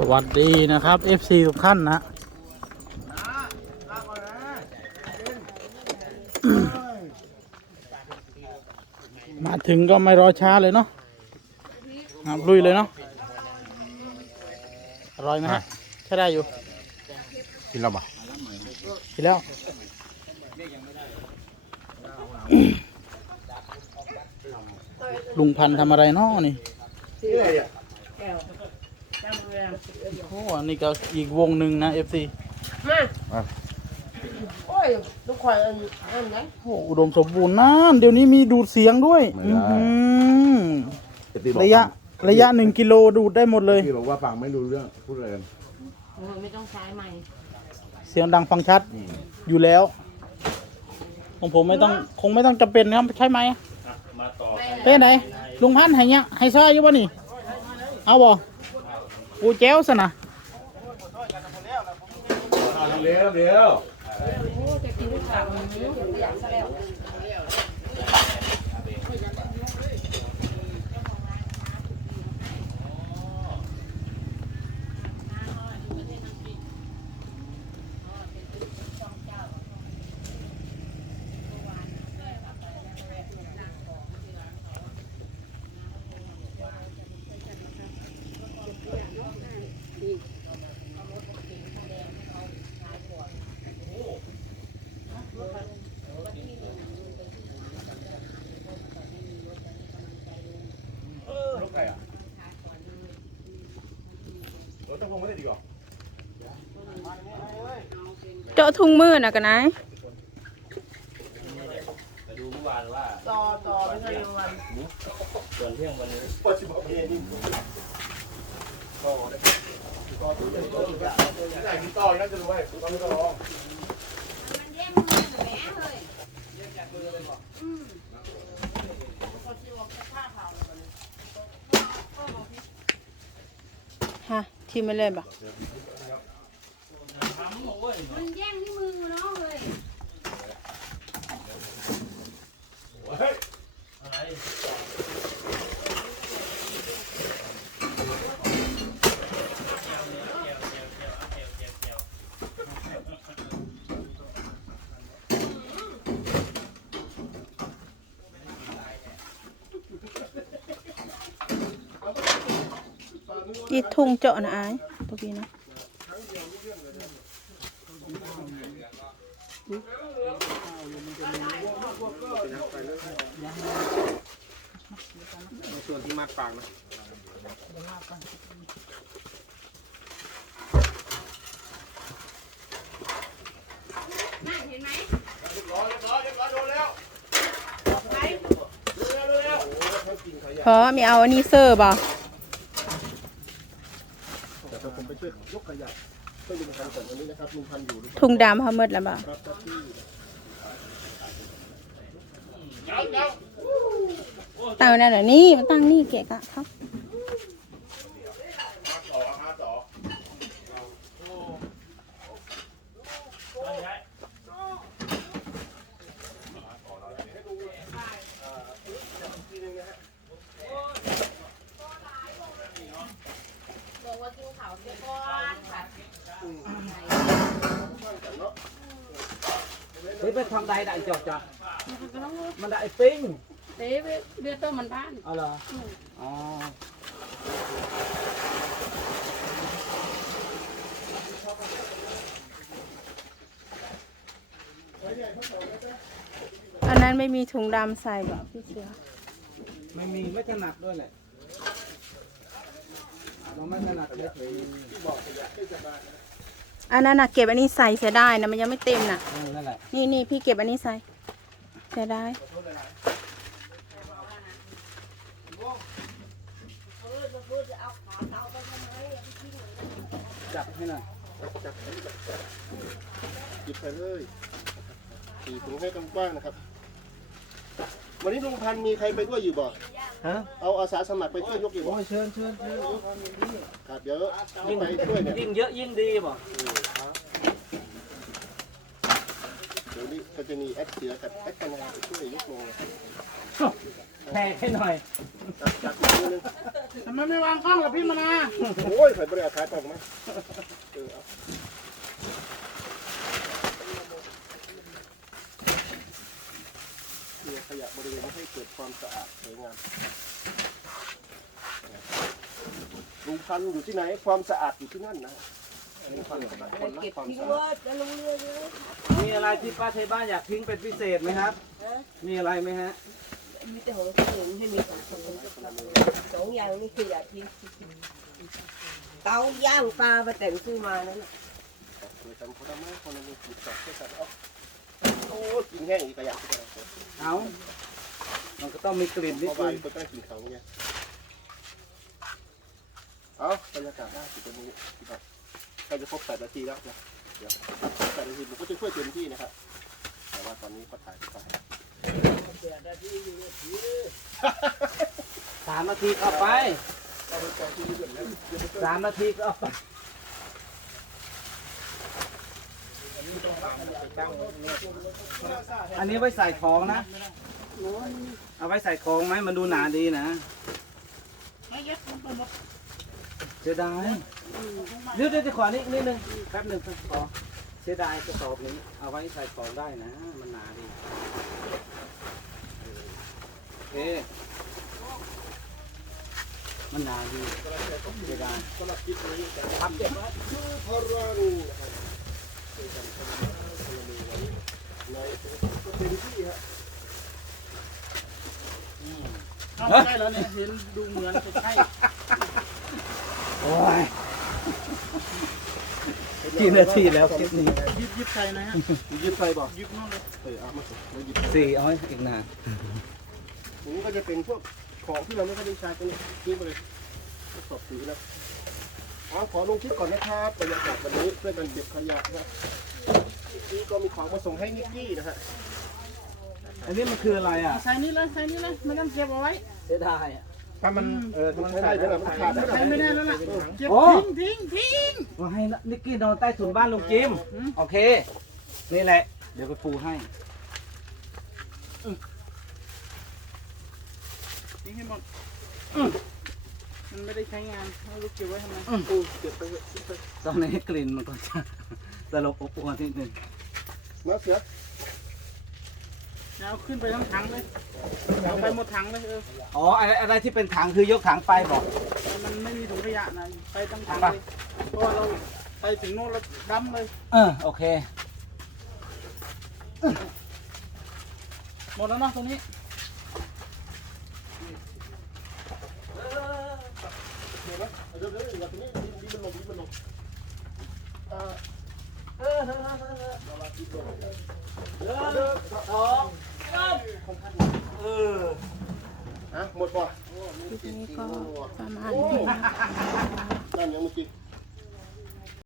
สวัสดีนะครับ FC ทุกท่านนะมาถึงก็ไม่รอช้าเลยเนาะครับลุยเลยเนาะอร่อยไหมฮะใช้ได้อยู่กินแล้วบ่กินแล้วลุงพันธุ์ทำอะไรเนาะนี่ โอ้อันนี้ก็อีกวงหนึ่งนะ FC มาโอ้ยลูกควายอันอันนั้นโอ้อุดมสมบูรณ์นั่นเดี๋ยวนี้มีดูดเสียงด้วยอื้อหือระยะระยะหนึ่งกิโลดูดได้หมดเลย พี่บอกว่าฟังไม่รู้เรื่องพูดอะไรกันโอ้ยไม่ต้องใช้ใหม่เสียงดังฟังชัดอยู่แล้วของผมไม่ต้องคงไม่ต้องจำเป็นนะครับใช่ไหมเป้ไหนลุงพันธุ์ให้เนี้ยให้ซอยอยู่บ่นี่ เอาบ่ ปูแจ้วสนะเดี๋ยวเดี๋ยว ลูกใครอะรถต้องพงไม่ได้ดีกว่า เจาะถุงมือนะกันนะต่อต่อไปทางวันปัจจุบันนี้นี่ต่อเลยต่อตัวใหญ่ต่อตัวใหญ่ที่ไหนกินต่อยังน่าจะรู้ไว้ตอนนี้ก็ร้องฮะทีไม่เลยบ่ มันแย่งที่มือน้องเลยอีถุงเจาะนะไอายตัวพี่นะ ส่วนที่มัดปากนะน่าเห็นไหมร้อยร้อยร้อยโดนแล้วพอมีเอาอันนี้เซอร์บ่แต่ผมไปช่วยยกขยะช่วยลุงพันก่อนอันนี้นะครับลุงพันอยู่ลุงถุงดำเขาหมดแล้วบ่ครับ ครับที่ตั้งไว้นั่นน่ะนี่มันตั้งนี่เกะกะครับต่อห้าต่อบอกว่ากินข้าวเสียก่อนค่ะเป็นทางใดได้จอดจ้ะมันได้ปิ้ง เด้เดือดต้มมันบ้านเอาเหรออ๋ออันนั้นไม่มีถุงดำใส่บ่พี่เสือไม่มีไม่ถนัดด้วยแหละเราไม่ถนัดเลยอันนั้นนะเก็บอันนี้ใส่เสียได้นะมันยังไม่เต็มน่ะ นั่นแหละ นี่นี่พี่เก็บอันนี้ใส่เสียได้ ให้หน่อยหยิบไปเลยสี่ถุงให้กว้างๆนะครับ วันนี้ลุงพันมีใครไปด้วยอยู่บ่ฮะเอาอาสาสมัครไปช่วยยกอยู่บ่โอ้ยเชิญเชิญเชิญครับเดี๋ยวยิ่งไปช่วยเนี่ยยิ่งเยอะยิ่งดีบ่ เดี๋ยวนี้ ก็จะมีแอดเสือกับแอดปัญหาไปช่วยยกลงนะครับแพงให้หน่อยจับมือนึงทำไมไม่วางกล้องล่ะพี่มานาโอ้ยใส่บริการขายของไหมเออเอาเคลียร์ขยะบริเวณให้เกิดความสะอาดสวยงามลุงพันอยู่ที่ไหนความสะอาดอยู่ที่นั่นนะ เก็บความทิ้งสะไว้อาดแล้วลงเรือเลยมีอะไรที่ป้าเทบ้านอยากทิ้งเป็นพิเศษไหมครับมีอะไรไหมฮะ มีแต่ของเราที่หนึ่งให้มีสองคนสองอย่างนี่คืออยากทิ้งเตาย่างปลามาแต่งซื้อมานั่นแหละเคยทำผลไม้คนละมือกินสดก็สัตว์เอาโอ้ยกินแห้งอีกกระยำก็ได้เอามันก็ต้องมีกลิ่นนิเพดราะว่านึงคนต้องกินเขาเนี่ยเอาบรรยากาศได้สิตรงนี้ครับ ใกล้จะครบแปดนาทีแล้วนะเดี๋ยวแปดนาทีผมก็จะช่วยเต็มที่นะครับ แต่ว่าตอนนี้ก็ถ่ายไปก่อนสามนาทีก็เอาไปสามนาทีก็เอาไปอันนี้ไว้ใส่ของนะ เอาไว้ใส่ของไหมมันดูหนาดีนะ ไม่เย็ดมันไปหมด เสียดายเดี๋ยวเดี๋ยวจะขอนิดนิดนึงแป๊บหนึ่งขอเสียดายกระสอบนี้ เอาไว้ใส่ของได้นะ มันหนาดีโอเคมันหนาดีเสียดายสำหรับคลิปนี้แต่ครับเก็บไว้คือพลังนะครับช่วยกันทำงานคนละมือไว้ในก็เต็มที่ฮะเอาไม่ใช่แล้วเนี่ยเห็นดูเหมือนจะใช่ โอ้ย กี่นาทีแล้วคลิปนี้ยิบยิบใส่นะฮะยิบไฟบอกยิบนั่นเลยเออเอามาสิแล้วหยิบสี่เอาไว้อีกนานถุงก็จะเป็นพวกของที่เราไม่ค่อยได้ใช้กันเนี่ยทิ้งไปเลยทดสอบสีนะเอาขอลงคลิปก่อนนะครับบรรยากาศวันนี้เพื่อกันเก็บขยะนะครับนี่ก็มีของมาส่งให้นิกกี้นะฮะอันนี้มันคืออะไรอะใส่นี่เลยใส่นี่เลยไม่ต้องเก็บเอาไว้เสียดายอะ ถ้ามันเออมันใช้ได้ใช่ไหมมันขาดใส่ไม่ได้แล้วล่ะเก็บโอ้ทิ้งทิ้งทิ้งมาให้นิกกี้นอนใต้ถุนบ้านลุงจิมอืมโอเค นี่แหละ เดี๋ยวไปปูให้ทิ้งให้หมดมันไม่ได้ใช้งานไม่รู้เก็บไว้ทำไมปูเก็บไปเถอะเก็บไปตอนนี้กลิ่นมันก็จะตลบอบอวนนิดนึงมาเสือ เอาขึ้นไปทั้งถังเลยเอาไปหมดถังเลยเอออ๋ออะไรอะไรที่เป็นถังคือยกถังไปบอกมันไม่มีถุงขยะนะไปทั้งถังเลยเพราะว่าเราไปถึงโน่นแล้วดำเลย เออโอเค หมดแล้วเนาะตรงนี้เดี๋ยวนะเดี๋ยวเดี๋ยวเดี๋ยวตรงนี้ดินดินมันลงดินมันลงเอ่อเออเดี๋ยวเราดินลงสอง เออฮะหมดป่ะคลิปนี้ก็ประมาณโอ้นี้ นั่นยังเมื่อกี้